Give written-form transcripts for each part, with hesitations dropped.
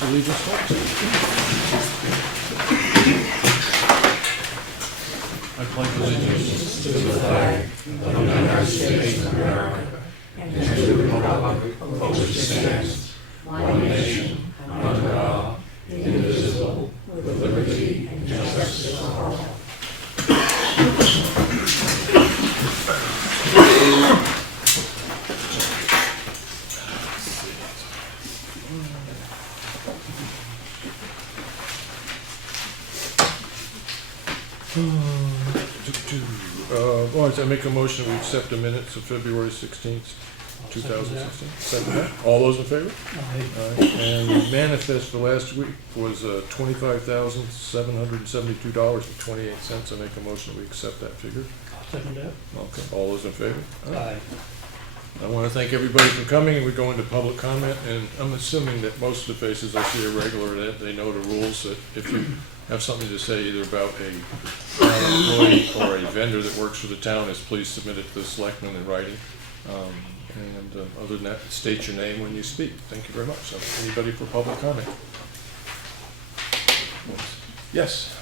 pledge allegiance to. I pledge allegiance to the flag of the United States of America and to the republic for which it stands, one nation, under God, indivisible, with liberty and justice for all. I make a motion we accept the minutes of February 16th, 2016. Second that. All those in favor? Aye. And the manifest for last week was $25,772.28. I make a motion we accept that figure. Second that. Okay. All those in favor? Aye. I want to thank everybody for coming. We go into public comment, and I'm assuming that most of the faces I see are regular, that they know the rules, that if you have something to say either about a town employee or a vendor that works for the town, is please submit it to the selectmen in writing. Other than that, state your name when you speak. Thank you very much. So, anybody for public comment? Yes?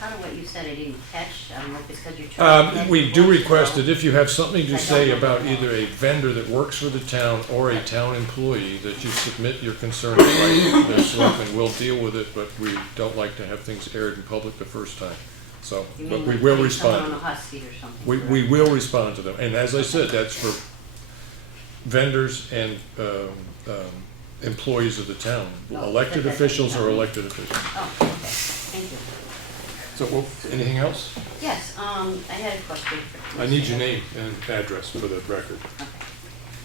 Kind of what you said I didn't catch. I don't know if it's because you're trying we do request that if you have something to say about either a vendor that works for the town or a town employee, that you submit your concern in writing. The selectmen will deal with it, but we don't like to have things aired in public the first time. So, but we will respond. On a hot seat or something. We will respond to them. And as I said, that's for vendors and employees of the town. Elected officials or elected officials. Oh, okay. Thank you. So, anything else? Yes, I had a question. I need your name and address for the record. Okay.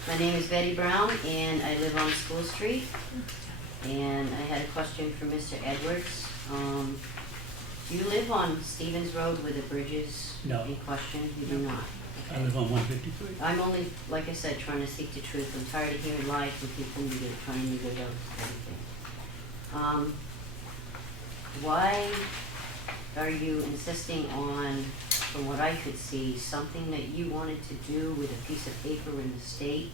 My name is Betty Brown, and I live on School Street. And I had a question for Mr. Edwards. Do you live on Stevens Road where the bridge is in question? You do not? I live on 153. I'm only, like I said, trying to seek the truth. I'm tired of hearing lies from people who are trying to get out everything. Why are you insisting on, from what I could see, something that you wanted to do with a piece of paper in the state?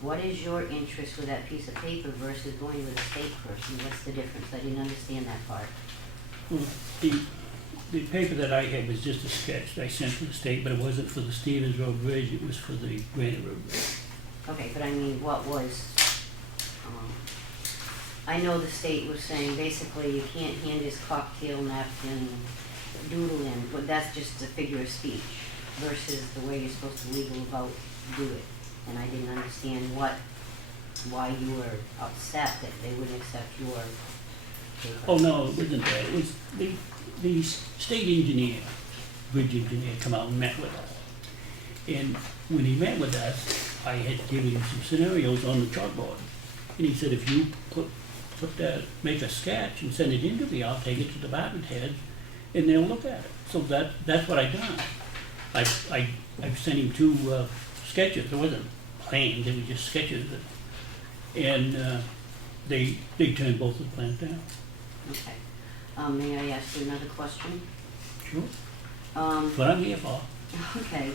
What is your interest with that piece of paper versus going with a state person? What's the difference? I didn't understand that part. Well, the paper that I had was just a sketch that I sent to the state, but it wasn't for the Stevens Road Bridge, it was for the Granite Road Bridge. Okay, but I mean, what was, I know the state was saying basically you can't hand his cocktail napkin doodle in, but that's just a figure of speech versus the way you're supposed to legal about do it. And I didn't understand why you were upset that they wouldn't accept your paper. Oh, no, it wasn't that. It was the state engineer, bridge engineer, come out and met with us. And when he met with us, I had given him some scenarios on the chalkboard. And he said, if you make a sketch and send it in to me, I'll take it to the department heads and they'll look at it. So that's what I done. I've sent him 2 sketches. There wasn't plans, they were just sketches. And they turned both of the plans down. Okay. May I ask you another question? Sure. What I'm here for. Okay.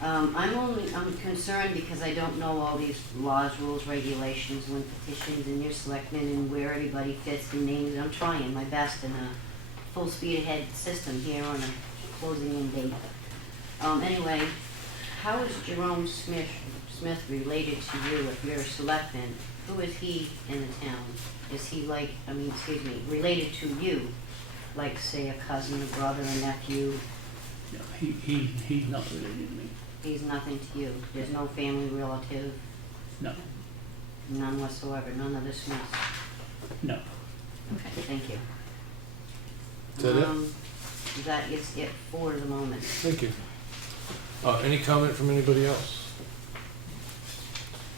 I'm concerned because I don't know all these laws, rules, regulations, when petitions and your selectmen and where everybody fits and names. I'm trying my best in a full speed ahead system here on a closing in date. Anyway, how is Jerome Smith related to you if you're a selectman? Who is he in the town? Is he related to you? Like, say, a cousin, a brother, a nephew? No, he's not related to me. He's nothing to you? There's no family relative? No. None whatsoever? None of the Smiths? No. Okay, thank you. Is that it? That is it for the moment. Thank you. Any comment from anybody else?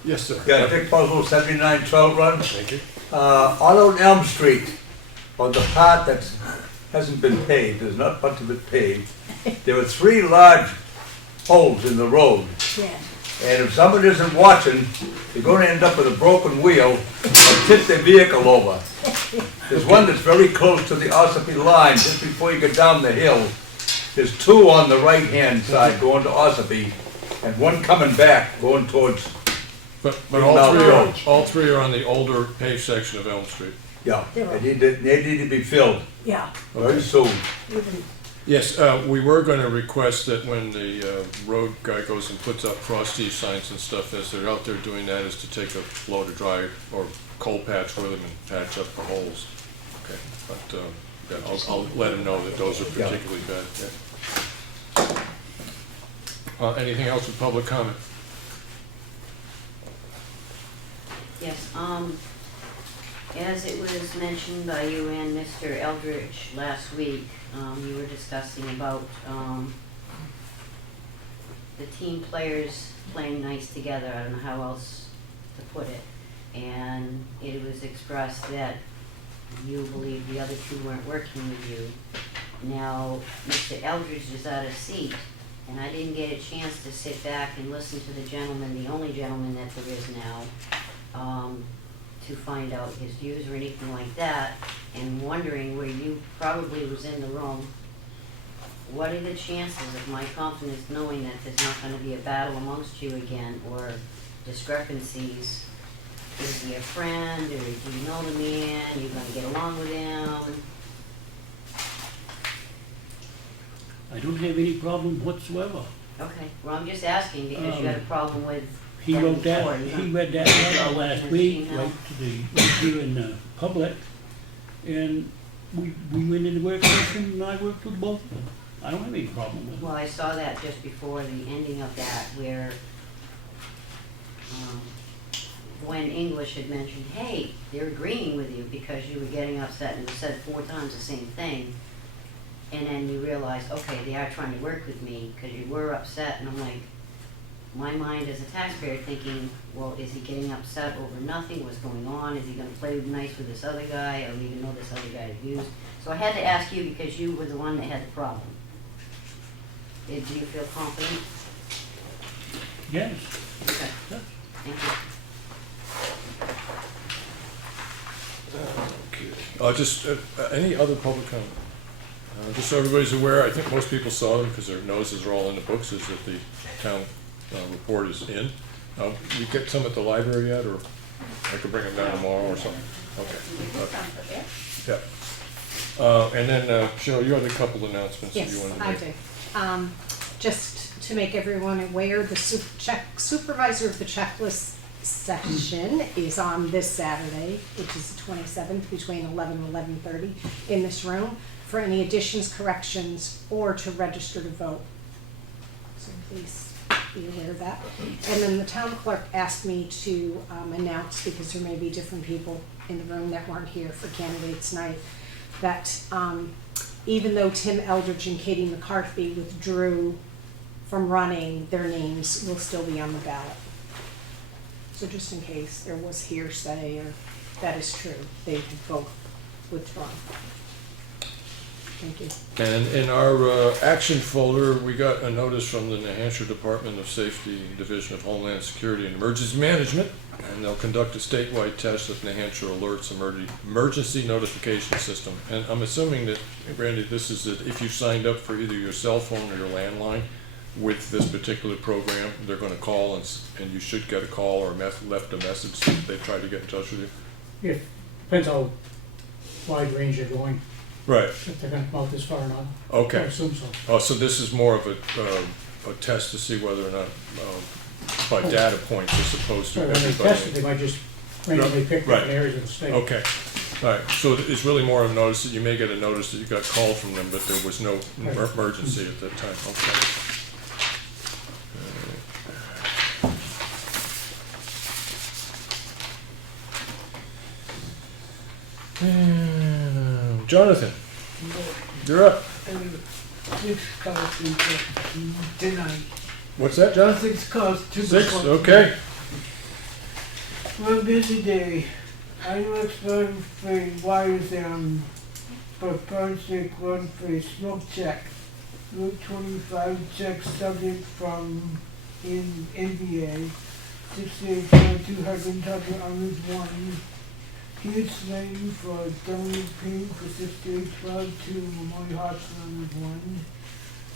Yes, sir. Yeah, Dick Puzzle, 79 Trout Run. Thank you. On Elm Street, on the part that hasn't been paved, there's not much of it paved, there are 3 large holes in the road. Yeah. And if somebody isn't watching, you're going to end up with a broken wheel and tip their vehicle over. There's one that's very close to the Ossipee line, just before you get down the hill. There's 2 on the right-hand side going to Ossipee, and one coming back, going towards But In all Mount three, George. all three are on the older paved section of Elm Street. Yeah, they need to be filled Yeah, very soon. even, Yes, we were gonna request that when the road guy goes and puts up frosty signs and stuff, as they're out there doing that, is to take a blow to dry or coal patch with them and patch up the holes. Okay, but, yeah, I'll let him know that those are particularly bad, yeah. Anything else with public comment? Yes, as it was mentioned by you and Mr. Eldridge last week, you were discussing about, the team players playing nice together, I don't know how else to put it. And it was expressed that you believe the other two weren't working with you. Now, Mr. Eldridge is out of seat, and I didn't get a chance to sit back and listen to the gentleman, the only gentleman that there is now, to find out his views or anything like that, and wondering where you probably was in the room, what are the chances of my confidence knowing that there's not gonna be a battle amongst you again, or discrepancies? Is he a friend, or do you know the man, are you gonna get along with him? I don't have any problem whatsoever. Okay, well, I'm just asking because you had a problem with He them wrote before, that, you he know? read that letter last Has week, she now? right to the, right here in the public, and we went into work session, and I worked with both of them. I don't have any problem with it. Well, I saw that just before the ending of that, where, when English had mentioned, hey, they're agreeing with you because you were getting upset and you said 4 times the same thing. And then you realize, okay, they are trying to work with me because you were upset, and I'm like, my mind as a taxpayer thinking, well, is he getting upset over nothing? What's going on? Is he gonna play nice with this other guy? I don't even know this other guy's views. So I had to ask you because you were the one that had the problem. Do you feel confident? Yes, Okay, yes. thank you. Okay. Just, any other public comment? Just so everybody's aware, I think most people saw them because their noses are all in the books, is that the town report is in. You get some at the library yet, or I could bring them down tomorrow or something? Okay. Yeah. And then, Cheryl, you had a couple announcements that you yes, wanted to I make. do. Just to make everyone aware, the supervisor of the checklist session is on this Saturday, which is the 27th, between 11 and 11:30 in this room, for any additions, corrections, or to register to vote. So please be aware of that. And then the town clerk asked me to announce, because there may be different people in the room that weren't here for candidates night, that even though Tim Eldridge and Katie McCarthy withdrew from running, their names will still be on the ballot. So just in case there was hearsay or that is true, they have both withdrawn. Thank you. And in our action folder, we got a notice from the New Hampshire Department of Safety, Division of Homeland Security and Emergency Management, and they'll conduct a statewide test of New Hampshire Alerts Emergency Notification System. And I'm assuming that, Randy, this is that if you signed up for either your cell phone or your landline with this particular program, they're going to call and you should get a call or left a message that they tried to get in touch with you. Yeah, depends how wide range they're going, Right. if they're gonna come out this far or not. I Okay. assume so. Oh, so this is more of a test to see whether or not, by data points as opposed to So when they everybody. test it, they might just randomly pick Right. different areas of the state. Okay, all right, so it's really more of a notice that you may get a notice that you got called from them, but there was no emergency at that time, okay. Jonathan, you're up. Six calls tonight. What's that, John? 6 calls to 6, okay. One busy day. I know it's going for wires down, for Brunswick run for a smoke check. Route 25 check subject from in NBA. 6822 target on Route 1. Huge lane for Dominic Payne for 6812 to Memorial Hospital on Route 1.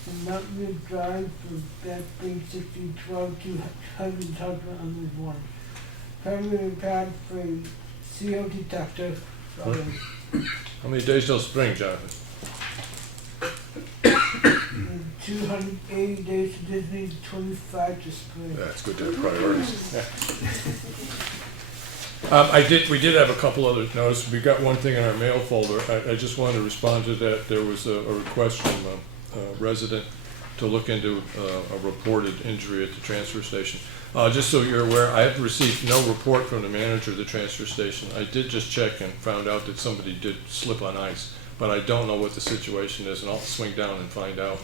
And Mountain Drive for Back Bay 6012 to Husband Tucker on Route 1. permanent pad for a CO detector from How many days till spring, Jonathan? 280 days to Disney, 25 to spring. That's good to have priorities. We did have a couple other notices. We got one thing in our mail folder. I just wanted to respond to that. There was a request from a resident to look into a reported injury at the transfer station. Just so you're aware, I have received no report from the manager of the transfer station. I did just check and found out that somebody did slip on ice, but I don't know what the situation is, and I'll swing down and find out,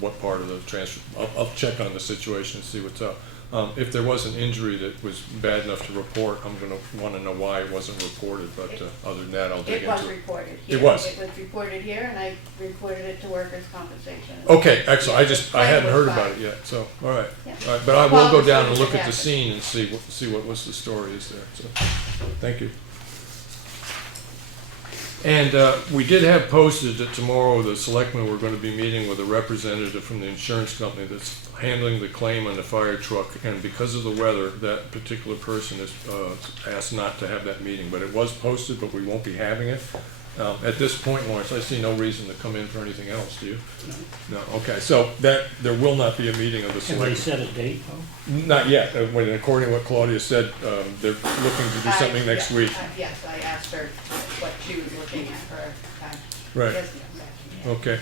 what part of the transfer. I'll check on the situation and see what's up. If there was an injury that was bad enough to report, I'm going to want to know why it wasn't reported, but other than that, I'll dig It into was it. reported here. It was? It was reported here, and I reported it to workers' compensation. Okay, excellent. I hadn't heard Fine. about it yet, so, all right. Yeah. All right, but I will go down and Well, look at the happened. scene and see what was the story is there, so, thank you. And we did have posted that tomorrow the selectmen were going to be meeting with a representative from the insurance company that's handling the claim on the fire truck, and because of the weather, that particular person is asked not to have that meeting, but it was posted, but we won't be having it. At this point, Lawrence, I see no reason to come in for anything else, do you? No, okay, so there will not be a meeting of the Have they selectmen. set a date, though? Not yet. According to what Claudia said, they're looking to do something next week. Yes, I asked her what she was looking at for time. Right. Yes, yes. Okay.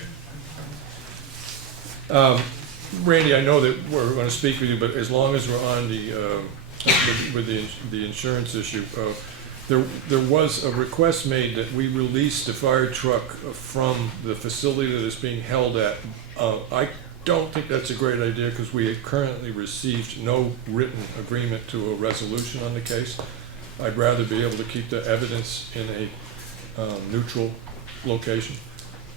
Randy, I know that we're going to speak with you, but as long as we're on with the insurance issue, there was a request made that we release the fire truck from the facility that it's being held at. I don't think that's a great idea because we have currently received no written agreement to a resolution on the case. I'd rather be able to keep the evidence in a neutral location.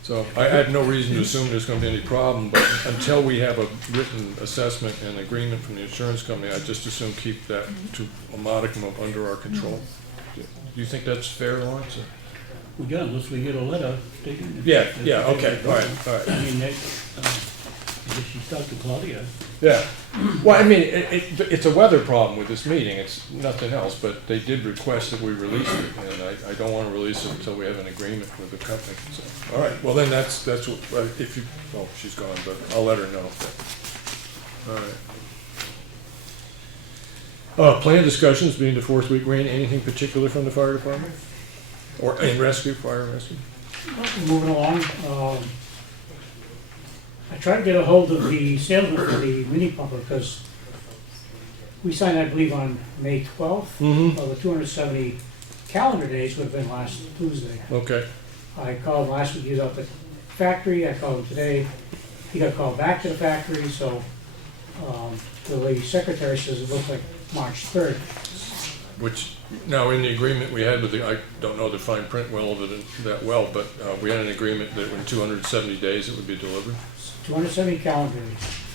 So I have no reason to assume there's going to be any problem, but until we have a written assessment and agreement from the insurance company, I just assume keep that to a modicum of under our control. Do you think that's fair, Lawrence? We got, unless we get a letter stating. Yeah, okay, all right. I mean, I guess she's talked to Claudia. Yeah. Well, I mean, it's a weather problem with this meeting. It's nothing else, but they did request that we release it, and I don't want to release it until we have an agreement with the company. So, all right, well then that's what, if you, oh, she's gone, but I'll let her know. All right. Plan discussions being the fourth week, Randy, anything particular from the fire department? Or in fire and rescue? Moving along, I tried to get a hold of the salesman for the mini pumper because we signed, I believe, on May 12th. Mm-hmm. Well, the 270 calendar days would have been last Tuesday. Okay. I called last week, he was out at the factory. I called him today. He got called back to the factory, so the lady secretary says it looks like March 3rd. Which, now in the agreement we had with I don't know the fine print that well, but we had an agreement that in 270 days it would be delivered. 270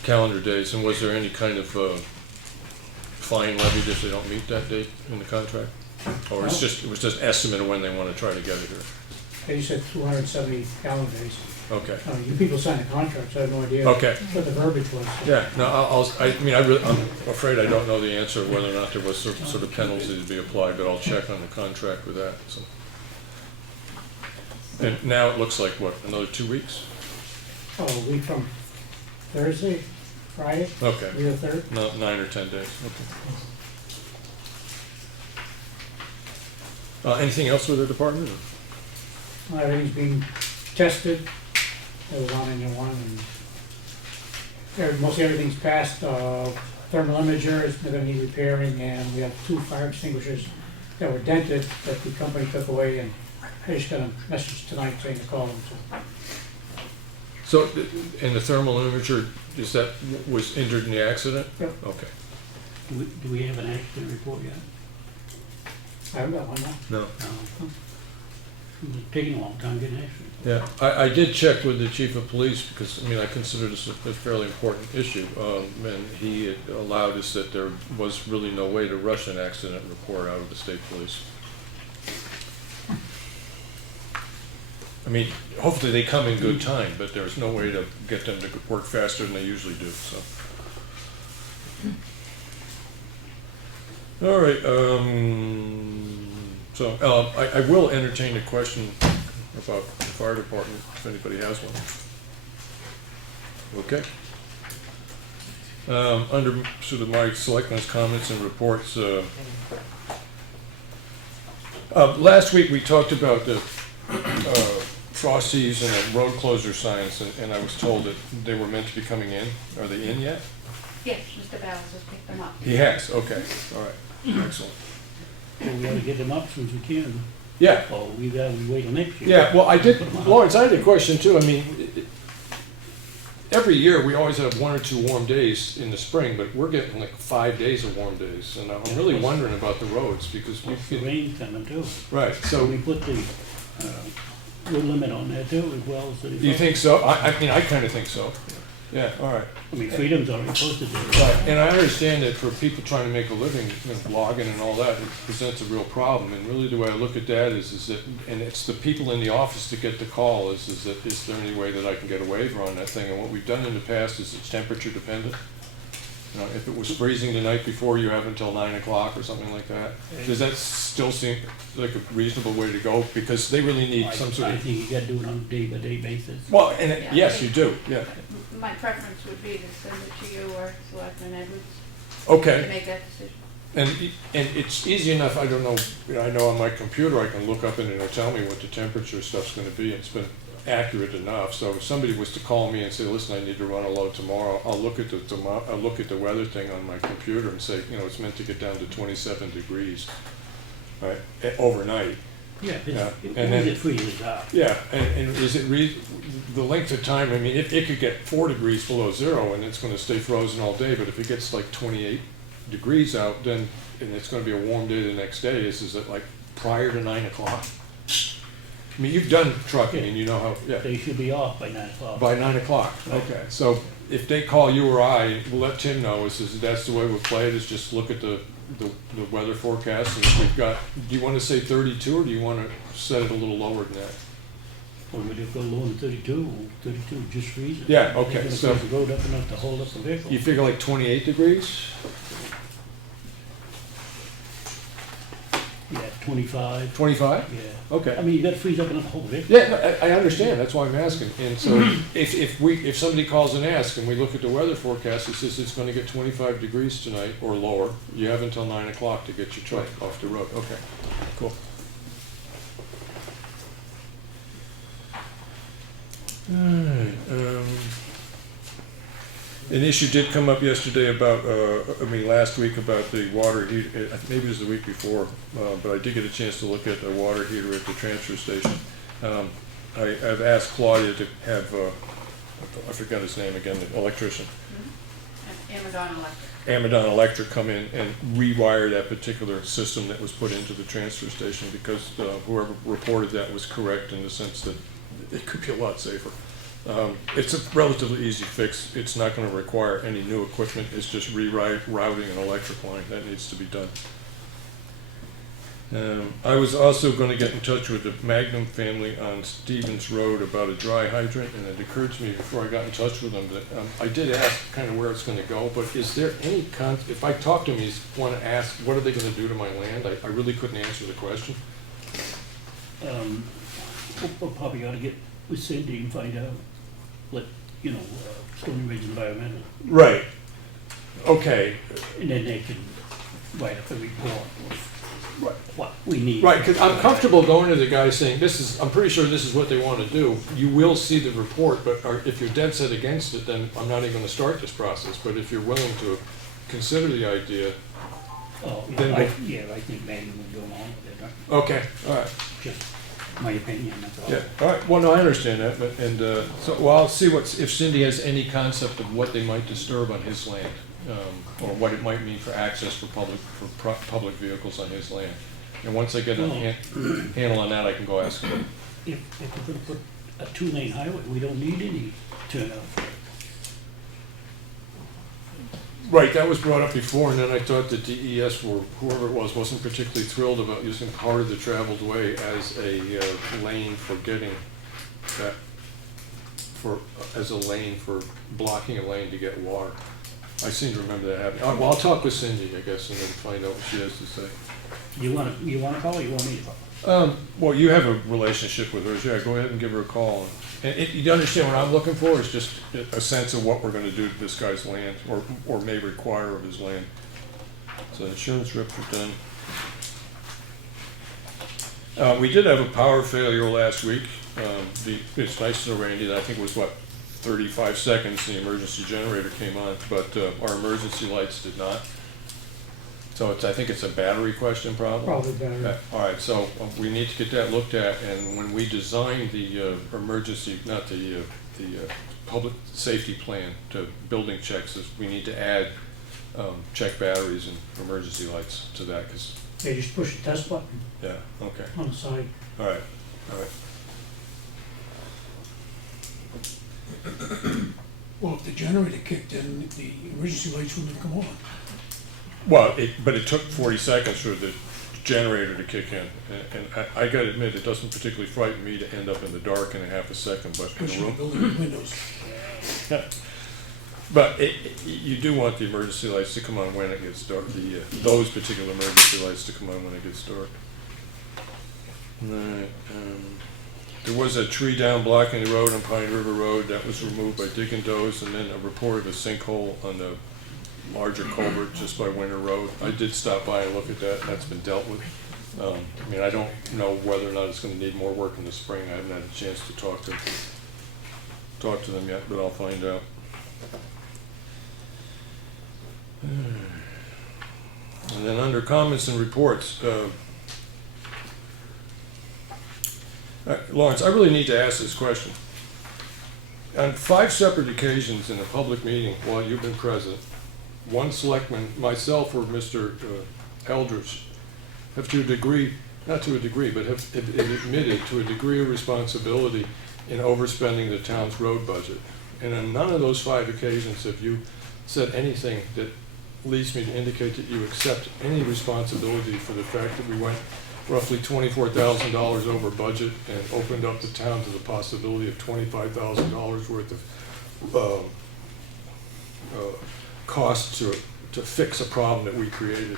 calendar days, and was there any kind of fine levied if they don't meet that date in the contract? Or it was just estimate of when they want to try to get it here? They said 270 calendar days. Okay. You people signed the contract, so I have no idea Okay. what the verbiage was. Yeah, no, I'm afraid I don't know the answer of whether or not there was sort of penalty to be applied, but I'll check on the contract with that, so. And now it looks like, what, another 2 weeks? Oh, a week from Thursday, Friday, Okay. the 3rd. No, 9 or 10 days, okay. Anything else with the department? Everything's being tested. It was on in one, and mostly everything's passed. Thermal imager is going to need repairing, and we have 2 fire extinguishers that were dented that the company took away, and I just got a message tonight saying to call them. So, and the thermal imager, was injured in the accident? Yep. Okay. Do we have an accident report yet? I haven't got one, no. No. It's taking a long time getting an accident. Yeah, I did check with the chief of police because, I consider this a fairly important issue. And he had allowed us that there was really no way to rush an accident report out of the state police. Hopefully they come in good time, but there's no way to get them to work faster than they usually do, so. All right, so, I will entertain a question about the fire department, if anybody has one. Okay. Under sort of my selectmen's comments and reports, last week we talked about the frosties and the road closure signs, and I was told that they were meant to be coming in. Are they in yet? Yes, Mr. Bowles has picked them up. He has, okay, all right, excellent. Well, we gotta get them up as soon as we can. Yeah, Or we gotta wait till next year. yeah, well, I did, Lawrence, I had a question too. I mean, every year, we always have 1 or 2 warm days in the spring, but we're getting like 5 days of warm days, and I'm really wondering about the roads, because you The can, rain's coming too. right, So so, we put the, wood limit on there too, as well as the. you think so? I mean, I kinda think so, yeah, all right. I mean, Freedom's already posted there. Right, and I understand that for people trying to make a living, you know, logging and all that, it presents a real problem, and really the way I look at that is that, and it's the people in the office that get the call, is that, is there any way that I can get a waiver on that thing? And what we've done in the past is it's temperature dependent. You know, if it was freezing the night before, you have until 9 o'clock or something like that. Does that still seem like a reasonable way to go? Because they really need some sort I of, think you gotta do it on a day-by-day basis. well, and Yeah. yes, you do, yeah. My preference would be to send it to you or Selectman Edwards to Okay. make that decision. And it's easy enough, I don't know, you know, I know on my computer I can look up and it'll tell me what the temperature stuff's gonna be. It's been accurate enough, so if somebody was to call me and say, listen, I need to run a load tomorrow, I'll look at the weather thing on my computer and say, you know, it's meant to get down to 27 degrees, right, overnight. Yeah, Yeah, it's, and as then- it freezes out. Yeah, and is it the length of time, I mean, it could get 4 degrees below zero and it's gonna stay frozen all day, but if it gets like 28 degrees out, then, and it's gonna be a warm day the next day, is it like prior to 9 o'clock? I mean, you've done trucking and you know how, yeah, They should be off by 9 o'clock. by 9 o'clock, okay. So if they call you or I, we'll let Tim know, is that's the way we'll play it, is just look at the weather forecast, and if we've got, do you wanna say 32 or do you wanna set it a little lower than that? Or we just go lower than 32, 32 just freezes. Yeah, okay, They're gonna so- freeze the road up enough to hold up the vehicle. You figure like 28 degrees? Yeah, 25, 25? yeah. Okay. I mean, you gotta freeze up enough to hold the vehicle. Yeah, no, I understand, that's why I'm asking. And so if somebody calls and asks, and we look at the weather forecast, it says it's gonna get 25 degrees tonight or lower, you have until 9 o'clock to get your truck off the road. Okay, cool. Alright, an issue did come up yesterday about, last week about the water heat, maybe it was the week before, but I did get a chance to look at the water heater at the transfer station. I've asked Claudia to have, I forgot his name again, the electrician, Amadon Electric. Amadon Electric come in and rewire that particular system that was put into the transfer station, because whoever reported that was correct in the sense that it could be a lot safer. It's a relatively easy fix. It's not going to require any new equipment. It's just rerouting an electric line. That needs to be done. I was also going to get in touch with the Magnum family on Stevens Road about a dry hydrant, and it occurred to me before I got in touch with them that I did ask kind of where it's going to go, but is there any if I talk to them, you want to ask what are they going to do to my land? I really couldn't answer the question. We'll probably ought to get with Cindy and find out, Stony Ridge Environmental, Right. Okay. and then they can write up a report Right. of what we need. Right, because I'm comfortable going to the guy saying, I'm pretty sure this is what they want to do. You will see the report, but if you're dead set against it, then I'm not even going to start this process. But if you're willing to consider the idea, Oh, Then I think maybe we'll go along with it, right? okay, all right. Just my opinion, that's all. Yeah, all right, well, no, I understand that, but, I'll see if Cindy has any concept of what they might disturb on his land, or what it might mean for access for public vehicles on his land. And once I get a handle on that, I can go ask him. If we're gonna put a 2-lane highway, we don't need any turnout. Right, that was brought up before, and then I thought the DES, or whoever it was, wasn't particularly thrilled about using part of the traveled way as a lane for getting that, as a lane for blocking a lane to get water. I seem to remember that happening. Well, I'll talk with Cindy, I guess, and then find out what she has to say. You wanna call or you want me to call? Well, you have a relationship with her, so yeah, go ahead and give her a call. And you understand what I'm looking for is just a sense of what we're gonna do to this guy's land, or may require of his land. So insurance reps are done. We did have a power failure last week. It's nice to know, Randy, that I think it was, 35 seconds the emergency generator came on, but our emergency lights did not. So I think it's a battery question problem? Probably better. All right, so we need to get that looked at, and when we design the emergency, not the public safety plan to building checks, we need to add check batteries and emergency lights to that, because, They just push the test button yeah, okay, on the side. all right, all right. Well, if the generator kicked in, the emergency lights wouldn't have come on. Well, but it took 40 seconds for the generator to kick in, and I gotta admit, it doesn't particularly frighten me to end up in the dark in a half a second, but in Especially a in room. building with windows. But you do want the emergency lights to come on when it gets dark, those particular emergency lights to come on when it gets dark. Right, there was a tree down blocking the road on Pine River Road that was removed by dig and doze, and then a report of a sinkhole on the larger culvert just by Winter Road. I did stop by and look at that, and that's been dealt with. I mean, I don't know whether or not it's gonna need more work in the spring. I haven't had a chance to talk to them yet, but I'll find out. And then under comments and reports, Lawrence, I really need to ask this question. On 5 separate occasions in a public meeting while you've been present, one selectman, myself or Mr. Eldridge, have to a degree, not to a degree, but have admitted to a degree of responsibility in overspending the town's road budget. And on none of those 5 occasions have you said anything that leads me to indicate that you accept any responsibility for the fact that we went roughly $24,000 over budget and opened up the town to the possibility of $25,000 worth of cost to fix a problem that we created.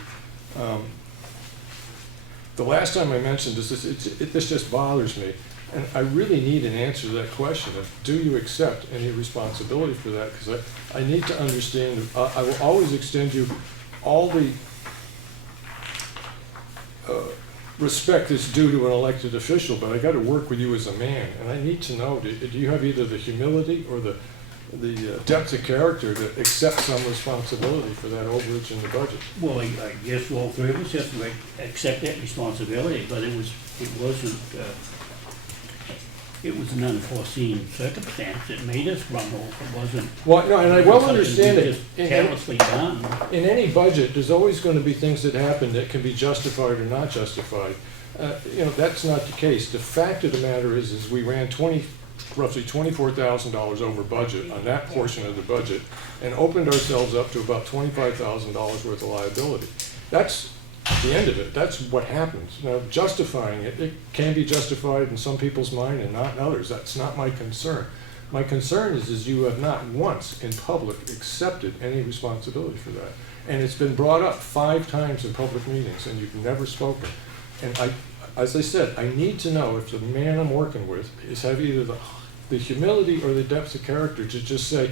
The last time I mentioned this, this just bothers me, and I really need an answer to that question of, do you accept any responsibility for that? Because I need to understand, I will always extend you all the respect that's due to an elected official, but I got to work with you as a man, and I need to know, do you have either the humility or the depth of character to accept some responsibility for that overage in the budget? Well, I guess all 3 of us have to accept that responsibility, but it was an unforeseen circumstance that made us run over. It wasn't. Well, no, and I well something understand we it. just carelessly done. In any budget, there's always going to be things that happen that can be justified or not justified. That's not the case. The fact of the matter is we ran roughly $24,000 over budget on that portion of the budget and opened ourselves up to about $25,000 worth of liability. That's the end of it. That's what happens. Now, justifying it can be justified in some people's mind and not in others. That's not my concern. My concern is you have not once in public accepted any responsibility for that. And it's been brought up 5 times in public meetings, and you've never spoken. And as I said, I need to know if the man I'm working with have either the humility or the depth of character to just say,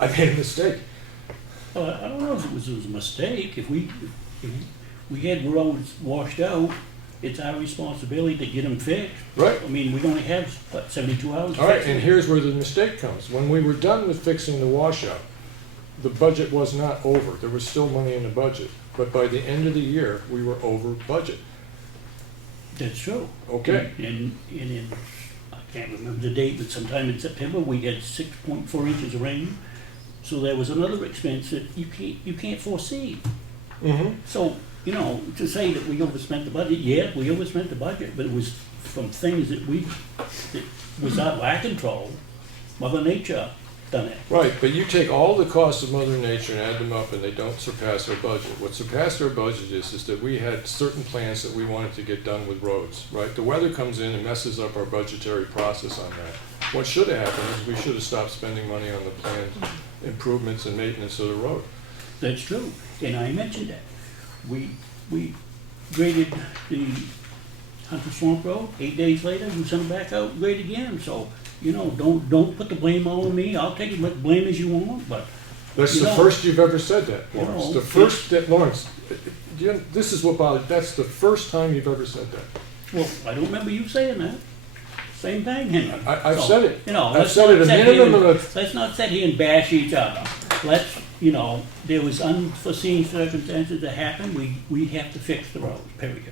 I made a mistake. Well, I don't know if it was a mistake. If we had roads washed out, it's our responsibility to get them fixed. Right. I mean, we only have, 72 hours to All right, fix and them. here's where the mistake comes. When we were done with fixing the washout, the budget was not over. There was still money in the budget. But by the end of the year, we were over budget. That's true. Okay. And in, I can't remember the date, but sometime in September, we had 6.4 inches of rain. So there was another expense that you can't foresee. Mm-hmm. So, to say that we overspent the budget, yeah, we overspent the budget, but it was from things that was out of our control. Mother Nature done it. Right, but you take all the costs of Mother Nature and add them up, and they don't surpass our budget. What surpassed our budget is that we had certain plans that we wanted to get done with roads, right? The weather comes in and messes up our budgetary process on that. What should have happened is we should have stopped spending money on the plans improvements and maintenance of the road. That's true, and I mentioned that. We graded the Hunter Swamp Road, 8 days later, we sent it back out, and grade again, so, you know, don't put the blame all on me, I'll take as much blame as you want, but, That's You the know- first you've ever said that, Lawrence. know, The first, that, Lawrence, this is what bothers, that's the first time you've ever said that. well, I don't remember you saying that. Same thing, Henry. I've So, said it. You know, I've let's said it not a sit minimum here and- of- let's not sit here and bash each other. Let's, you know, there was unforeseen circumstances that happened, we have to fix the roads, period.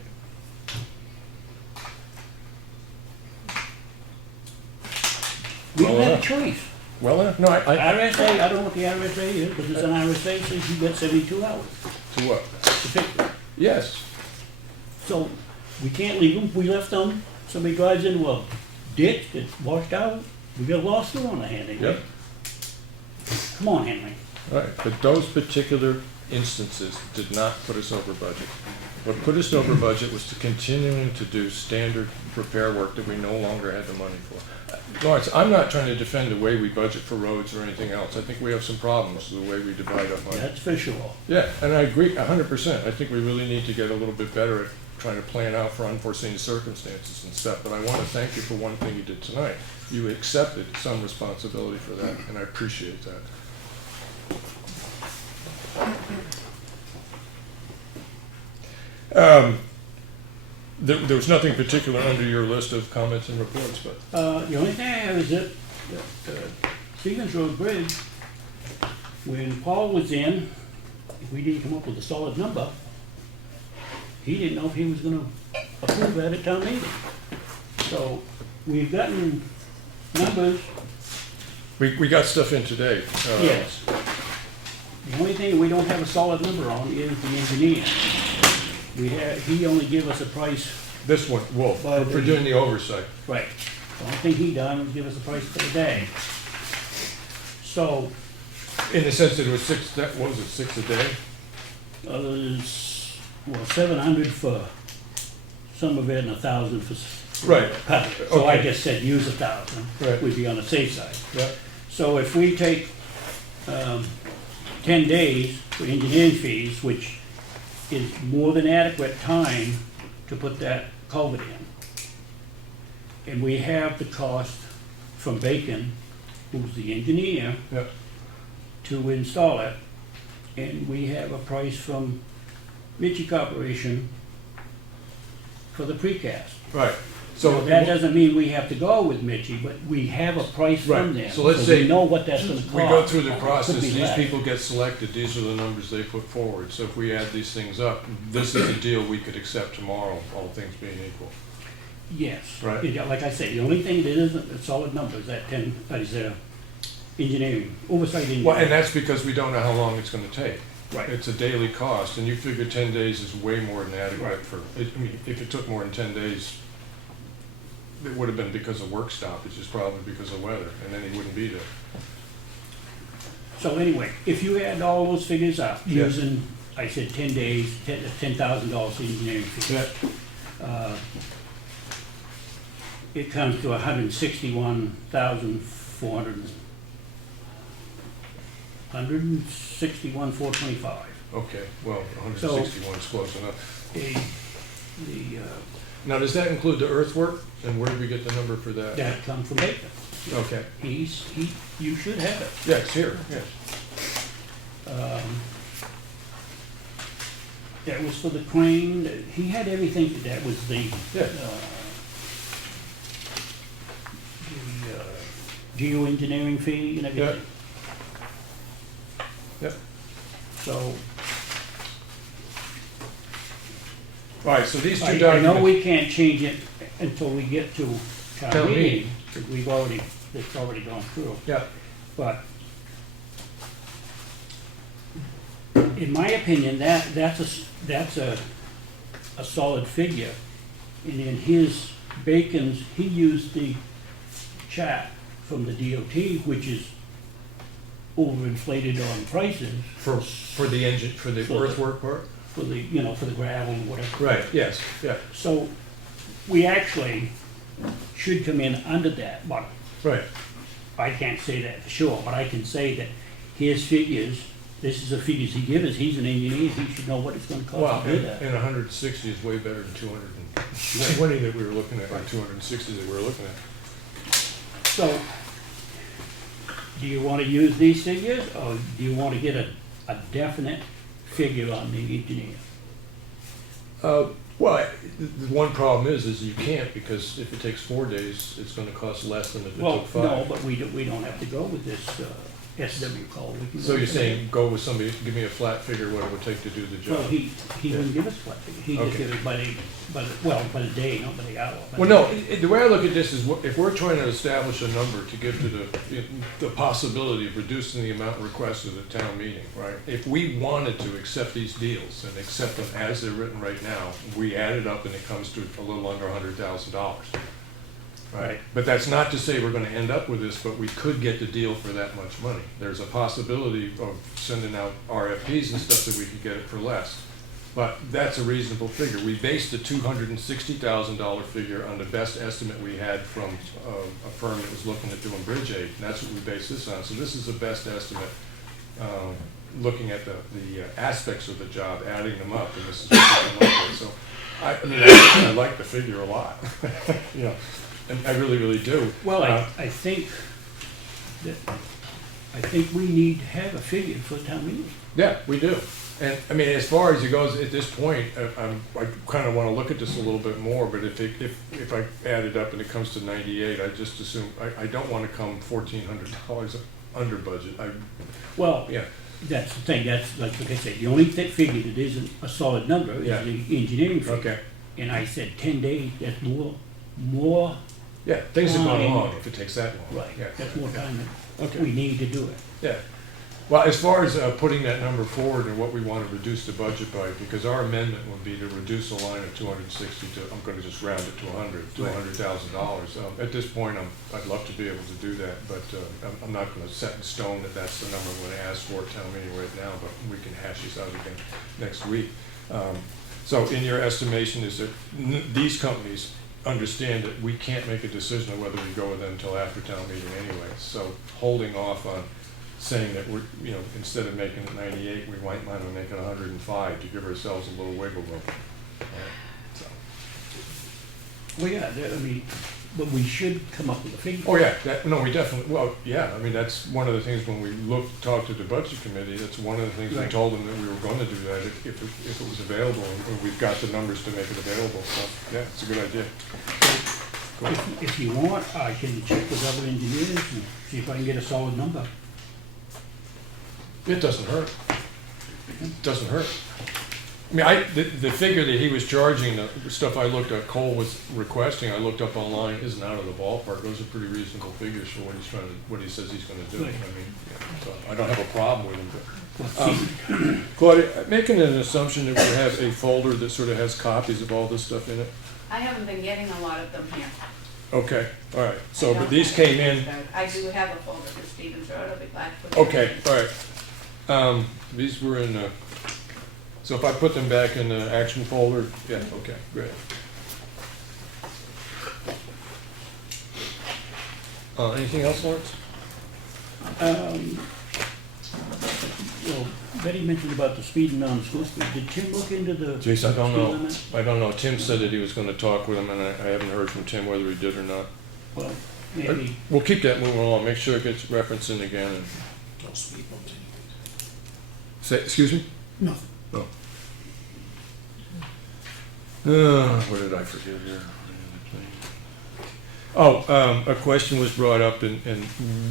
We don't have a choice. Well, no, I, RSA, I don't know what the RSA is, but it's an RSA says you got 72 hours to what? to fix it. Yes. So we can't leave them, we left them, somebody drives into a ditch that's washed out, we got a lawsuit on our hand anyway. Yep. Come on, Henry. Right, but those particular instances did not put us over budget. What put us over budget was to continuing to do standard repair work that we no longer had the money for. Lawrence, I'm not trying to defend the way we budget for roads or anything else. I think we have some problems with the way we divide up money. That's for sure. Yeah, and I agree 100%. I think we really need to get a little bit better at trying to plan out for unforeseen circumstances and stuff. But I want to thank you for one thing you did tonight. You accepted some responsibility for that, and I appreciate that. There was nothing particular under your list of comments and reports, but The only thing I have is that Stevens Road Bridge, when Paul was in, if we didn't come up with a solid number, he didn't know if he was gonna approve that at town meeting. So we've gotten numbers, we got stuff in today. yes. The only thing we don't have a solid number on is the engineer. He only gave us a price, This one, Wolf, for doing the oversight. right, the only thing he done was give us a price for the day. So, In the sense that it was six, what was it, 6 a day? others, well, 700 for some of it and 1,000 for. Right. So I Okay. just said use 1,000. Right. We'd be on the safe side. Yeah. So if we take 10 days for engineering fees, which is more than adequate time to put that culvert in, and we have the cost from Bacon, who's the engineer, Yeah. to install it, and we have a price from Ritchie Corporation for the precast. Right. So that doesn't mean we have to go with Mitchie, but we have a price from Right. them. So let's say we know what that's gonna cost. we go through the Could process, be these less. people get selected, these are the numbers they put forward. So if we add these things up, this is a deal we could accept tomorrow, all things being equal. Yes. Right. Yeah, like I said, the only thing that isn't a solid number is that 10, is engineering, oversight engineering. Well, and that's because we don't know how long it's gonna take. Right. It's a daily cost, and you figure 10 days is way more than adequate Right. for, I mean, if it took more than 10 days, it would have been because of work stoppages, probably because of weather, and then he wouldn't be there. So anyway, if you add all those figures up, Yeah. using, I said 10 days, $10,000 engineering fee. It comes to 161,400, 161,425. Okay, well, 161 is close enough. Now, does that include the earthwork, and where did we get the number for that? That comes from Baker. Okay, You should have it. yeah, it's here, yes. That was for the crane, he had everything, that was the, Yeah. geoengineering fee and everything. Yep. So, All right, so these two I know documents, we can't change it until we get to Town town meeting. meeting, because it's already gone through. yeah, But in my opinion, that's a solid figure. And in his Bacon's, he used the chart from the DOT, which is overinflated on prices for the engine, for the For the- earthwork part? for the, for the gravel and whatever. Right, yes, yeah, So we actually should come in under that, but right, I can't say that for sure, but I can say that his figures, this is the figures he gives us, he's an engineer, he should know what it's gonna Well, cost to do that. and 160 is way better than 220 that we were looking at, or 260 that we were looking at. So, do you wanna use these figures, or do you wanna get a definite figure on the engineer? Well, the one problem is you can't, because if it takes 4 days, it's gonna cost less than if it Well, took 5. no, but we don't have to go with this, SW call. We can So go you're with saying go with somebody, give me a flat figure what it would take to do the Well, job? he wouldn't give us what, he just Okay. give it by the day, not by the hour. Well, no, the way I look at this is, if we're trying to establish a number to give to the possibility of reducing the amount requested at town meeting, right? If we wanted to accept these deals and accept them as they're written right now, we add it up and it comes to a little under $100,000. Right, but that's not to say we're gonna end up with this, but we could get the deal for that much money. There's a possibility of sending out RFPs and stuff that we could get it for less. But that's a reasonable figure. We based the $260,000 figure on the best estimate we had from a firm that was looking at doing bridge aid, and that's what we based this on. So this is the best estimate, looking at the aspects of the job, adding them up, and this is what we come up with. So, I mean, I like the figure a lot, you know. And I really, really do. Well, I think we need to have a figure for town meeting. Yeah, we do. And, I mean, as far as it goes at this point, I kind of want to look at this a little bit more, but if I add it up and it comes to 98, I just assume, I don't want to come $1,400 under budget. Well, Yeah, that's the thing, that's, like I said, the only figure that isn't a solid number is Yeah. the engineering figure. okay. And I said 10 days, that's more, Yeah, things have gone Fine. long if it takes that long. right, Yeah. that's more time Okay. that we need to do it. Yeah. Well, as far as putting that number forward and what we want to reduce the budget by, because our amendment would be to reduce the line of 260 to, I'm going to just round it to 100, to $100,000. At this point, I'd love to be able to do that, but I'm not going to set in stone that that's the number I'm going to ask for at town meeting right now, but we can hash this out again next week. So in your estimation, is that these companies understand that we can't make a decision on whether we go with them until after town meeting anyway, so holding off on saying that we're, you know, instead of making it 98, we might want to make it 105 to give ourselves a little wiggle room. So. Well, yeah, I mean, but we should come up with a figure. Oh, yeah, no, we definitely, well, yeah, I mean, that's one of the things when we talked to the budget committee, that's one of the things we Right. told them that we were going to do that if it was available, and we've got the numbers to make it available, so, yeah, it's a good idea. Cool. If you want, I can check with other engineers and see if I can get a solid number. It doesn't hurt. It doesn't hurt. I mean, the figure that he was charging, the stuff I looked at, Cole was requesting, I looked up online, isn't out of the ballpark. Those are pretty reasonable figures for what he says he's gonna do. I Right. mean, yeah, so I don't have a problem with him, but. Claudia, making an assumption that we have a folder that sort of has copies of all this stuff in it? I haven't been getting a lot of them here. Okay, all right. So, I but don't these have came in, it. I do have a folder for Stevens Road, I'll be glad to put it in. okay, all right. These were in, so if I put them back in the action folder, yeah, okay, great. Anything else, Lawrence? Well, Betty mentioned about the speeding on School Street. Did Tim look into the Jeez, I don't speed know. limit? I don't know. Tim said that he was gonna talk with him, and I haven't heard from Tim whether he did or not. Well, maybe, We'll keep that moving along, make sure it gets referenced in again. And No speed bumps anyways. say, excuse me? Nothing. What did I forget here? Oh, a question was brought up, and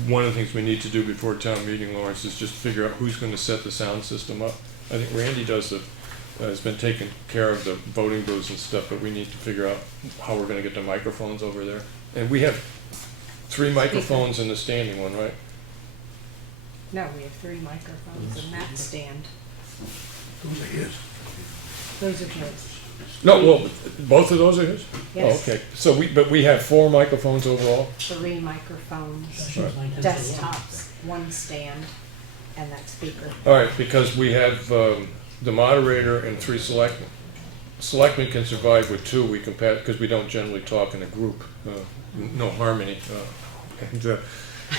one of the things we need to do before town meeting, Lawrence, is just figure out who's gonna set the sound system up. I think Randy has been taking care of the voting booths and stuff, but we need to figure out how we're gonna get the microphones over there. And we have 3 microphones in the standing one, right? No, we have 3 microphones in that stand. Those are his. Those are his. No, well, both of those are his? Yes. Oh, okay, so but we have 4 microphones overall? 3 microphones, Right. desktops, 1 stand, and that speaker. All right, because we have the moderator and 3 selectmen. Selectmen can survive with 2, we can pass, because we don't generally talk in a group, no harmony. And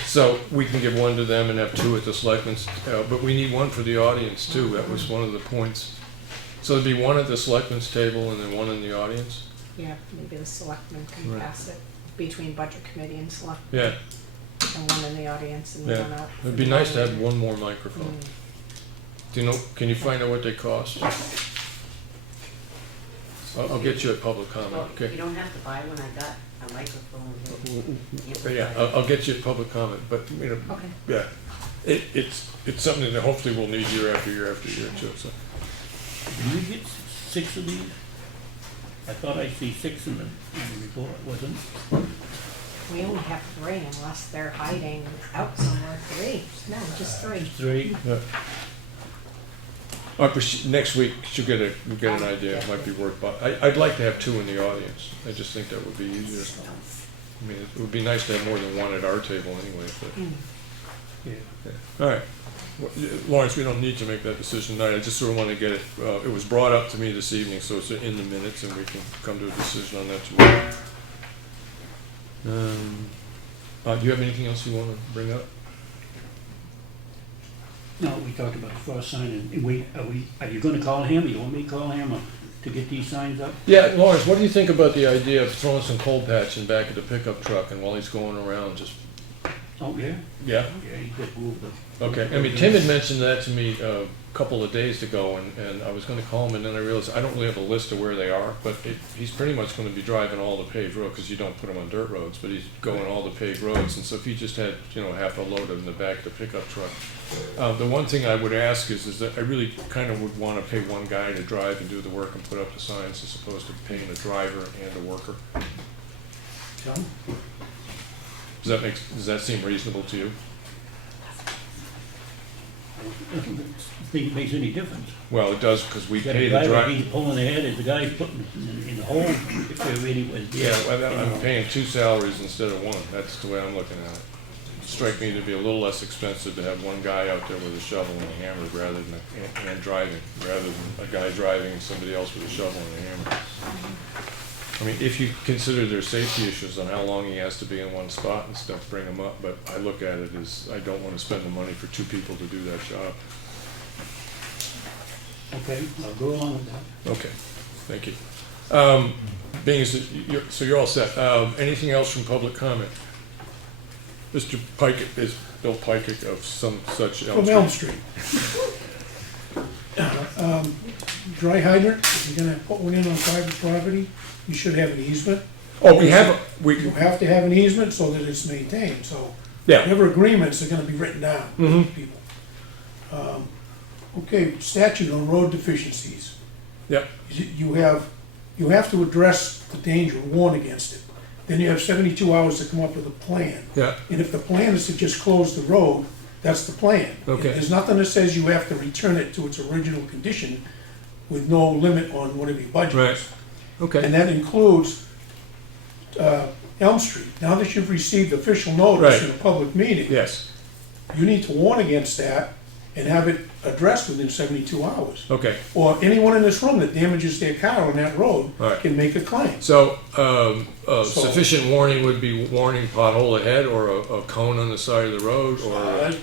So we can give one to them and have two at the selectmen's, but we need one for the audience too. That was one of the points. So there'd be one at the selectmen's table and then one in the audience? Yeah, maybe the selectmen can Right. pass it between budget committee and select, Yeah, and one in the audience and yeah. one out. It'd be nice to have one more microphone. Do you know, can you find out what they cost? I'll get you a public comment, Well, okay? you don't have to buy one, I got a microphone here. Yeah, I'll get you a public comment, but, you know, Okay. yeah. It's something that hopefully we'll need year after year after year too, so. Did we get 6 of these? I thought I see 6 in the report, wasn't? We only have 3 unless they're hiding out somewhere. 3, no, just 3. 3? Yeah. But next week, we'll get an idea, it might be worth, but I'd like to have 2 in the audience, I just think that would be easier. I mean, it would be nice to have more than one at our table anyway, but, Yeah. yeah. All right. Well, Lawrence, we don't need to make that decision tonight, I just sort of want to get it, it was brought up to me this evening, so it's in the minutes and we can come to a decision on that tomorrow. Do you have anything else you want to bring up? No, we talked about the frost sign, and are you gonna call him, you want me to call him to get these signs up? Yeah, Lawrence, what do you think about the idea of throwing some cold patch in back of the pickup truck and while he's going around, just, Oh, yeah? yeah? Yeah, he could move them. Okay, I mean, Tim had mentioned that to me a couple of days ago, and I was gonna call him, and then I realized I don't really have a list of where they are, but he's pretty much gonna be driving all the paved roads, because you don't put them on dirt roads, but he's going all the paved roads, and so if he just had, half a load in the back of the pickup truck. The one thing I would ask is that I really kind of would wanna pay one guy to drive and do the work and put up the signs, as opposed to paying a driver and a worker. John? Does that seem reasonable to you? I don't think it makes any difference. Well, it does, because we You got pay a the driver, driver. he's pulling ahead, and the guy's putting it in the hole, if there really was. Yeah, well, I'm paying 2 salaries instead of 1, that's the way I'm looking at it. It strikes me to be a little less expensive to have one guy out there with a shovel and a hammer rather than, and driving, rather than a guy driving and somebody else with a shovel and a hammer. I mean, if you consider there's safety issues on how long he has to be in one spot and stuff, bring him up, but I look at it as, I don't wanna spend the money for 2 people to do that job. Okay, I'll go along with that. Okay, thank you. Being as, so you're all set. Anything else from public comment? Mr. Pike, is Bill Pike of some such From Elm Street. Dry hydrant, if you're gonna put one in on private property, you should have an easement. Oh, we have, You have to have an easement so that it's maintained, so yeah, whatever agreements are gonna be written down Mhm. with people. Okay, statute on road deficiencies. yeah, You have to address the danger, warn against it. Then you have 72 hours to come up with a plan. yeah, And if the plan is to just close the road, that's the plan. Okay. There's nothing that says you have to return it to its original condition with no limit on whatever your budget right, is. okay, And that includes Elm Street. Now that you've received official notice Right. in a public meeting, yes, you need to warn against that and have it addressed within 72 hours. okay. Or anyone in this room that damages their car on that road All right. can make a claim. So, sufficient warning would be warning pothole ahead or a cone on the side of the road or, I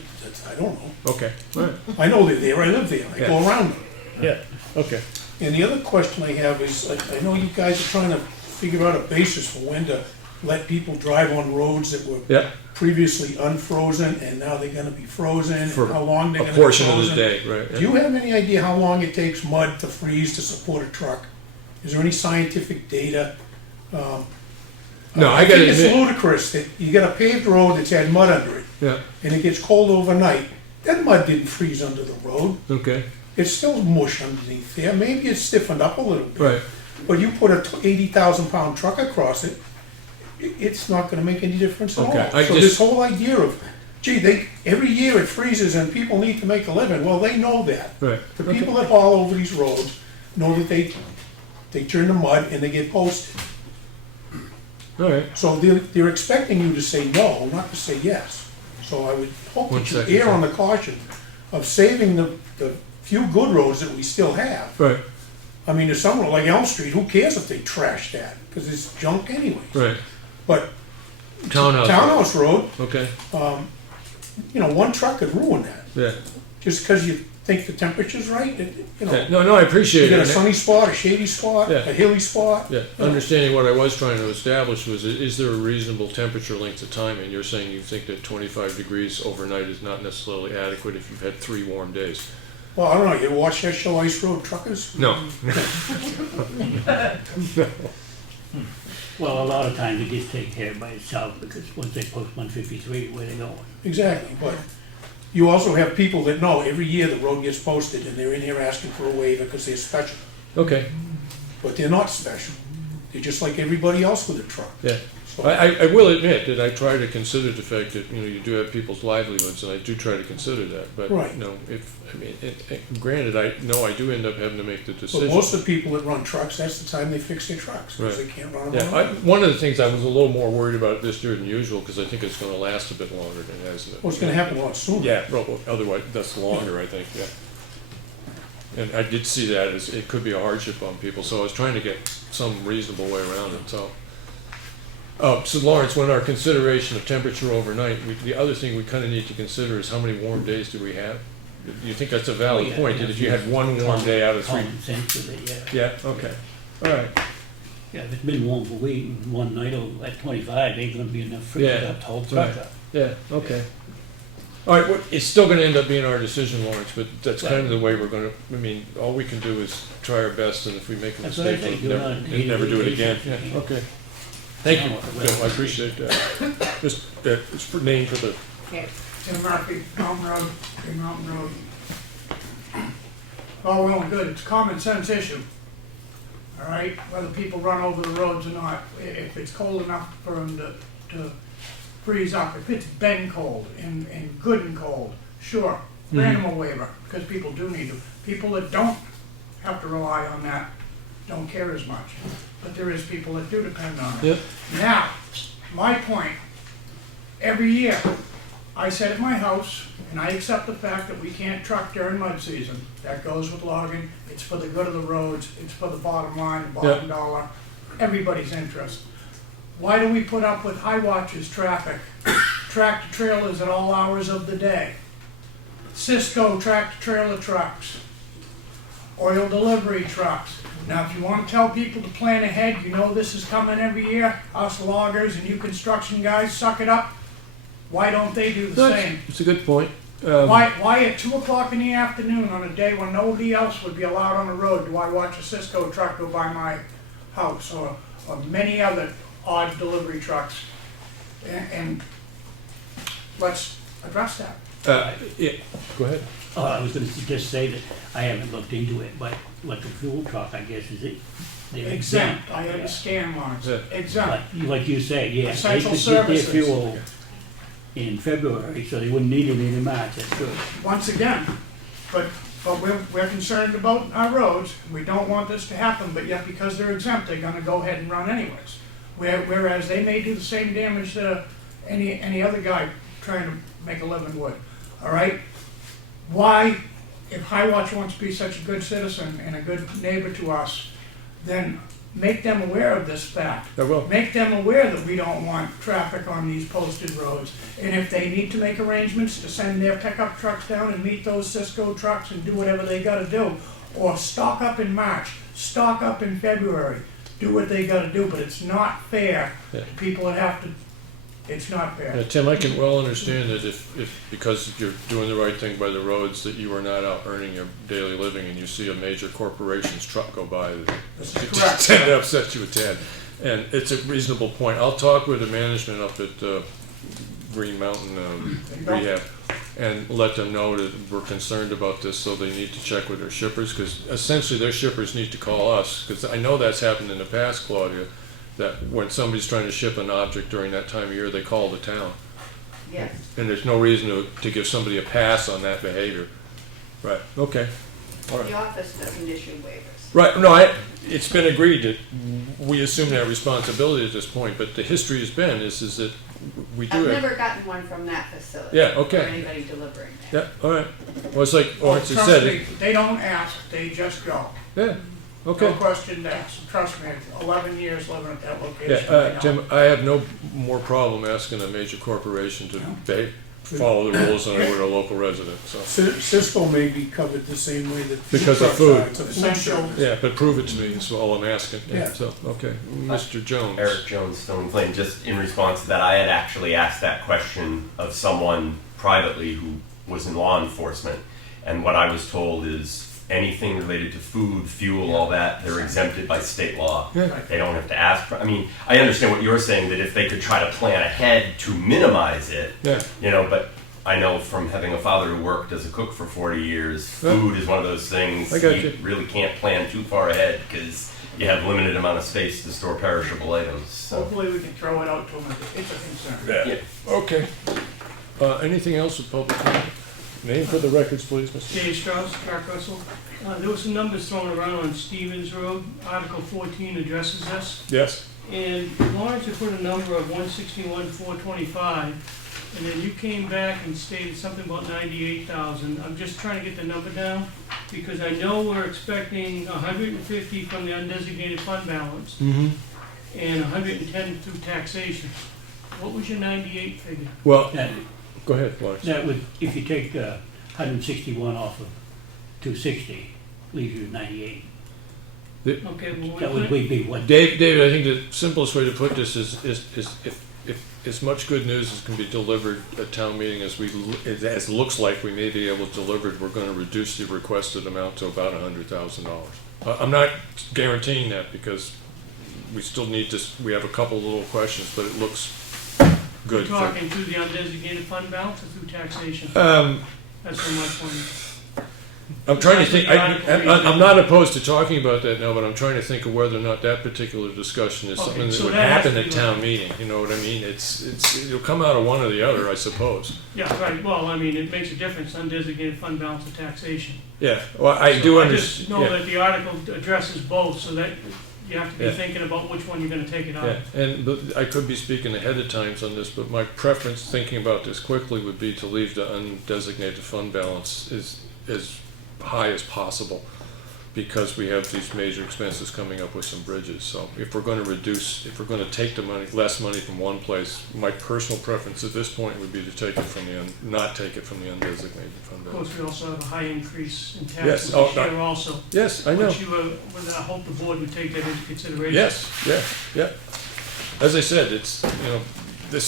don't know. okay, all right, I know they're there, I live there, I go Yeah. around them. yeah, okay. And the other question I have is, like, I know you guys are trying to figure out a basis for when to let people drive on roads that were Yeah, previously unfrozen and now they're gonna be frozen, and for how long they're a gonna be frozen. portion of the day, right? Do you have any idea how long it takes mud to freeze to support a truck? Is there any scientific data? No, I gotta think it's admit, ludicrous that you got a paved road that's had mud under it, yeah, and it gets cold overnight. That mud didn't freeze under the road. okay, It's still mush underneath there. Maybe it's stiffened up a little bit. right, But you put a 80,000-pound truck across it, it's not gonna make any difference at all. Okay, I So just- this whole idea of, gee, every year it freezes and people need to make a living, well, they know that. right. The people that haul over these roads know that they turn to mud and they get posted. All right, So they're expecting you to say no, not to say yes. So I would hope One that you second, err sir. on the caution of saving the few good roads that we still have. right, I mean, there's some, like Elm Street, who cares if they trash that? Because it's junk anyway. right, But Townhouse. Townhouse Road, Okay, one truck could ruin that. yeah. Just because you think the temperature's right, Okay. No, I appreciate you it. got a sunny spot, a shady spot, Yeah. a hilly spot. Yeah, understanding what I was trying to establish was, is there a reasonable temperature length of time? And you're saying you think that 25 degrees overnight is not necessarily adequate if you've had 3 warm days? Well, I don't know, you ever watch that show Ice Road Truckers? No. Well, a lot of times it gets taken care of by itself, because once they post 153, where they going? Exactly, but you also have people that know every year the road gets posted and they're in here asking for a waiver because they're special. Okay, But they're not special. They're just like everybody else with a truck. yeah. So, I will admit that I try to consider the fact that, you do have people's livelihoods, and I do try to consider that. But, Right. granted, I know I do end up having to make the but decision. most of the people that run trucks, that's the time they fix their trucks, because Right. they can't run them Yeah, on the road. one of the things I was a little more worried about this year than usual, because I think it's gonna last a bit longer than it has. Well, it's gonna happen a lot sooner. Yeah, well, otherwise, that's longer, I think, yeah. And I did see that as, it could be a hardship on people, so I was trying to get some reasonable way around it, so. So Lawrence, when our consideration of temperature overnight, the other thing we kinda need to consider is how many warm days do we have? Do you think that's a valid Yeah, point, that if you had one warm day out of 3? Common sense with it, yeah. Yeah, okay, all right. Yeah, if it's been warm for a week, one night at 25, ain't gonna be enough freeze Yeah, up the whole truck right. up. Yeah, okay. All right, well, it's still gonna end up being our decision, Lawrence, but that's kind of the way we're gonna, all we can do is try our best, and if we make a That's what I mistake, think, we'll do it on a never do it day-to-day again. basis. Yeah, okay. Thank you, Bill, I appreciate that. Just, it's for name for the, Tim Murphy, Mountain Road, Green Mountain Road. All well and good, it's a common sense issue. All right, whether people run over the roads or not, if it's cold enough for them to freeze up, if it's been cold and good and cold, sure, grant them a waiver, because people do need to. People that don't have to rely on that don't care as much, but there is people that do depend on it. Yep. Now, my point, every year, I sit at my house, and I accept the fact that we can't truck during mud season. That goes with logging, it's for the good of the roads, it's for the bottom line, the bottom dollar, everybody's interest. Why do we put up with high watches traffic, tractor trailers at all hours of the day, Cisco tractor trailer trucks, oil delivery trucks? Now, if you want to tell people to plan ahead, you know this is coming every year, us loggers and you construction guys, suck it up. Why don't they do the same? it's a good point. Why at 2 o'clock in the afternoon on a day when nobody else would be allowed on the road do I watch a Cisco truck go by my house or many other odd delivery trucks? And let's address that. Yeah, go ahead. Oh, I was gonna just say that I haven't looked into it, but like a fuel truck, I guess, is it? they're Exempt, I Yeah. understand, Lawrence, Yeah. exempt. Like you say, yeah, they Essential could get their services. fuel in February, so they wouldn't need it in March, that's good. Once again, but we're concerned about our roads, we don't want this to happen, but yet because they're exempt, they're gonna go ahead and run anyways. Whereas they may do the same damage that any other guy trying to make a living would, all right? Why, if Highwatch wants to be such a good citizen and a good neighbor to us, then make them aware of this fact. I will. Make them aware that we don't want traffic on these posted roads. And if they need to make arrangements to send their pickup trucks down and meet those Cisco trucks and do whatever they gotta do, or stock up in March, stock up in February, do what they gotta do, but it's not fair Yeah. to people that have to, it's not fair. Yeah, Tim, I can well understand that if because you're doing the right thing by the roads, that you are not out earning your daily living and you see a major corporation's truck go by, that This it is just correct. tend to upset you a tad. And it's a reasonable point. I'll talk with the management up at Green Mountain There you go. Rehab and let them know that we're concerned about this, so they need to check with their shippers, because essentially their shippers need to call us, because I know that's happened in the past, Claudia, that when somebody's trying to ship an object during that time of year, they call the town. Yes. And there's no reason to give somebody a pass on that behavior. Right, okay. All right. The office doesn't issue waivers. Right, no, it's been agreed that we assume that responsibility at this point, but the history has been is that we do I've have. never gotten one from that facility. Yeah, okay. Or anybody delivering there. Yeah, all right. Well, it's like Oh, Lawrence has trust said. me, they don't ask, they just go. Yeah, Okay. No question asked. Trust me, 11 years living at that Yeah, location. I know. Tim, I have no more problem asking a major corporation to follow the rules than I would a local resident, so. Cisco may be covered the same way that. Because of trucks food. are. It's a food Essential. service. Yeah, but prove it to me, is all I'm asking. Yeah. So, okay, Mr. Jones. Eric Jones, Stone Plain. Just in response to that, I had actually asked that question of someone privately who was in law enforcement, and what I was told is anything related to food, fuel, all that, they're exempted by state law. Yeah. They don't have to ask for, I mean, I understand what you're saying, that if they could try to plan ahead to minimize it, Yeah. you know, but I know from having a father who worked as a cook for 40 years, Yeah. food is one of those things I got you. really can't plan too far ahead because you have limited amount of space to store perishable items. So. Hopefully we can throw it out to them. It's a concern. Yeah. Okay. Anything else with public comment? Name for the records, please, Mr. Jay Strauss, Park Russell. There were some numbers thrown around on Stevens Road. Article 14 addresses this. Yes. And Lawrence had put a number of 161,425, and then you came back and stated something about 98,000. I'm just trying to get the number down, because I know we're expecting 150 from the undesignated fund balance, Mm-hmm. and 110 through taxation. What was your 98 figure? Well, That, go ahead, Lawrence. that would, if you take 161 off of 260, leaves you 98. Okay, well, That would be what? David, I think the simplest way to put this is if as much good news as can be delivered at town meeting as looks like we may be able to deliver, we're going to reduce the requested amount to about $100,000. I'm not guaranteeing that because we still need to. We have a couple little questions, but it looks good. You're talking through the undesignated fund balance or through taxation? That's what my point is. I'm trying to think, I'm not opposed to talking about that now, but I'm trying to think of whether or not that particular discussion is Okay, something that so would that has happen to at be town like- meeting, you know what I mean? It'll come out of one or the other, I suppose. Yeah, right, well, I mean, it makes a difference, undesignated fund balance or taxation. Yeah, well, I So do I just know understand, that the article addresses both, so that you have to be Yeah. thinking about which one you're gonna take it out. yeah, but I could be speaking ahead of times on this, but my preference, thinking about this quickly, would be to leave the undesignated fund balance as high as possible, because we have these major expenses coming up with some bridges. So if we're going to take the money, less money from one place, my personal preference at this point would be to take it from not take it from the undesignated fund Of balance. course, we also have a high increase in Yes, taxes oh, this year also. Yes, I know. Which I hope the board would take that into consideration. Yes, yeah. As I said, this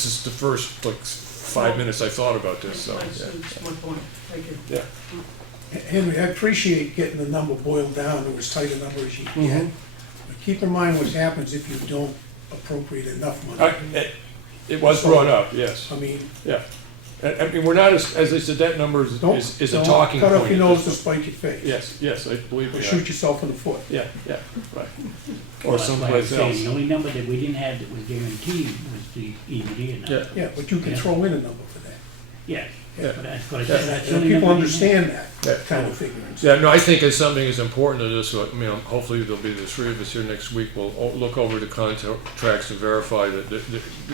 is the first 5 minutes I thought about this. So That's yeah. that's my point, thank you. Yeah. Henry, I appreciate getting the number boiled down to as tight a number as you can. But keep in mind what happens if you don't appropriate enough money. It was brought up, yes. I mean, Yeah. I mean, we're not, as I said, that number is a don't talking point. cut off your nose to spite your face. Yes, I believe Or me. shoot yourself in the foot. Yeah, right. Or Well, that's why I'm someplace saying else. The only number that we didn't have that was guaranteed was the EDD number. Yeah, Yeah, but you can Yeah. throw in a number for that. Yeah, Yeah. but that's what I said, that's the And only people number we didn't have. understand that kind of figure. yeah, no, I think it's something as important as this, hopefully there'll be the three of us here next week, we'll look over the contracts and verify that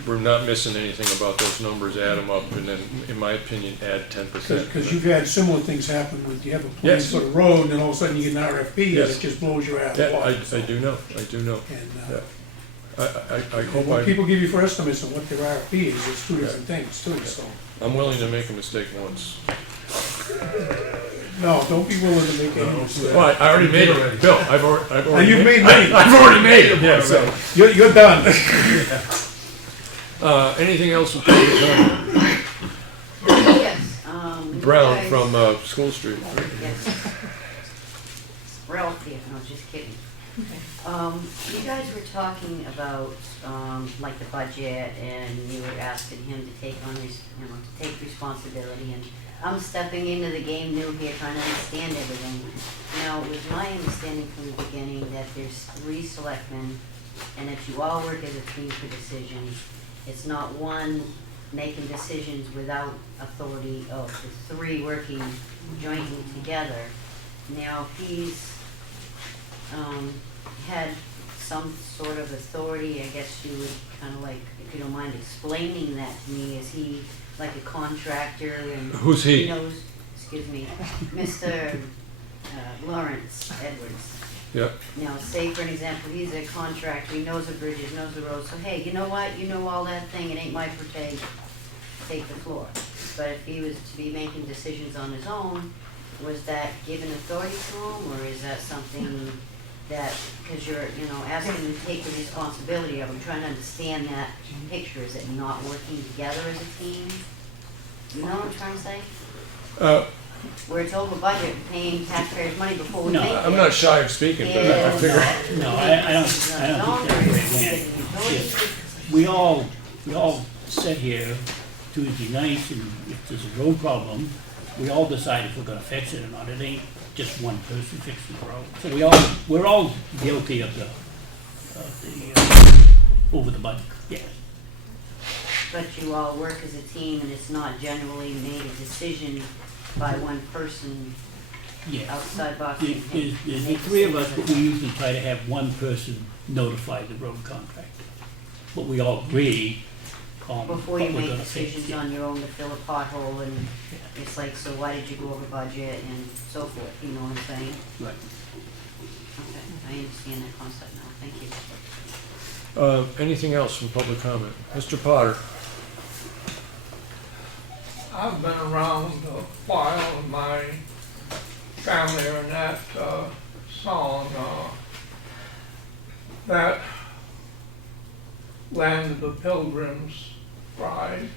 we're not missing anything about those numbers, add them up, and then, in my opinion, add 10%. Because you've had similar things happen with, you have a plan Yes. for the road, and then all of a sudden you get an RFP, and Yes. it just blows your ass Yeah, wide. I do know. And, Yeah. I hope what people give you for estimates of what their RFP is, it's two different things too, so. I'm willing to make a mistake once. No, don't be willing to make any mistake. Well, I already made it, Bill, I've already. you've made many. I've already made it, yeah, so. You're done. Anything else with public comment? Yes, you Brown guys- from School Street. Yes. Ralph here, no, just kidding. You guys were talking about, like the budget, and you were asking him to take on to take responsibility, and I'm stepping into the game new here, trying to understand everything. Now, it was my understanding from the beginning that there's 3 selectmen, and that you all work as a team for decisions. It's not one making decisions without authority of the 3 working jointly together. Now, he's had some sort of authority, I guess you would kind of like, if you don't mind explaining that to me, is he like a contractor and Who's he? knows, excuse me, Mr. Lawrence Edwards. Yep. Now, say for an example, he's a contractor, he knows the bridges, knows the roads, so hey, you know what, you know all that thing, it ain't my forte, take the floor. But if he was to be making decisions on his own, was that given authority to him, or is that something that, because you're, you know, asking him to take the responsibility of it, trying to understand that picture, is it not working together as a team? You know what I'm trying to say? Where it's over budget, paying taxpayers' money before we No, make it. I'm not shy of speaking, but I figure, No, I don't think that's we all sit here Tuesday nights, and if there's a road problem, we all decide if we're gonna fix it or not. It ain't just one person fixing the road. So we're all guilty of the over the budget, yes. But you all work as a team, and it's not generally made a decision by one person Yes. outside Boston. There's the three of us, but we usually try to have one person notify the road contractor. But we all agree on what Before you we're make gonna fix. decisions on your own to fill a pothole, and it's like, so why did you go over budget and so forth, you know what I'm saying? Right. Okay, I understand that concept now, thank you. anything else from public comment? Mr. Potter? I've been around a while, and my family are in that song, that land of the pilgrims bride,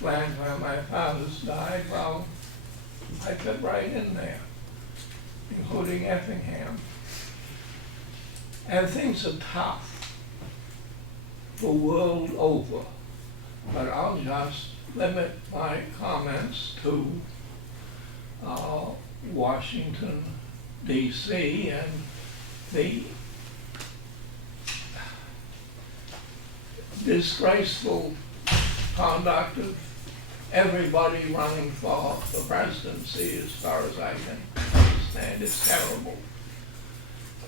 land where my fathers died. Well, I fit right in there, including Effingham. And things are tough the world over, but I'll just limit my comments to Washington, D.C. and the disgraceful conduct of everybody running for the presidency, as far as I can understand. It's terrible.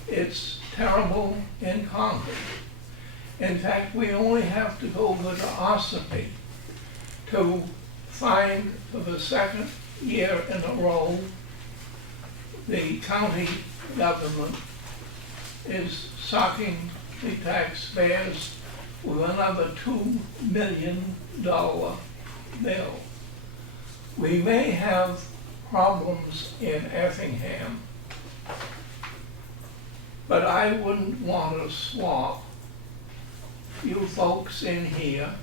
It's terrible in Congress. In fact, we only have to go over to Ossipee to find, for the second year in a row, the county government is socking the taxpayers with another $2 million bill. We may have problems in Effingham, but I wouldn't want to swap you folks in here,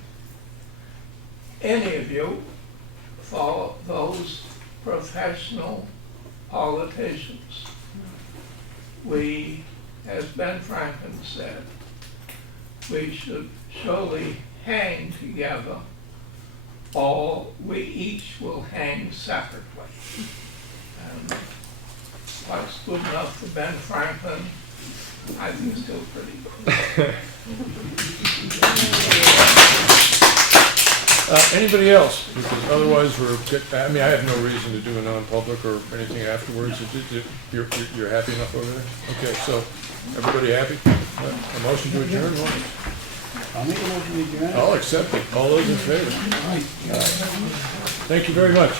any of you, for those professional politicians. We, as Ben Franklin said, we should surely hang together, or we each will hang separately. And what's good enough for Ben Franklin, I think is still pretty good. Anybody else? Because otherwise I mean, I have no reason to do a non-public or anything afterwards. You're happy enough over there? Okay, so everybody happy? A motion to adjourn? I'll make a motion to adjourn. I'll accept it. All those in favor? Thank you very much.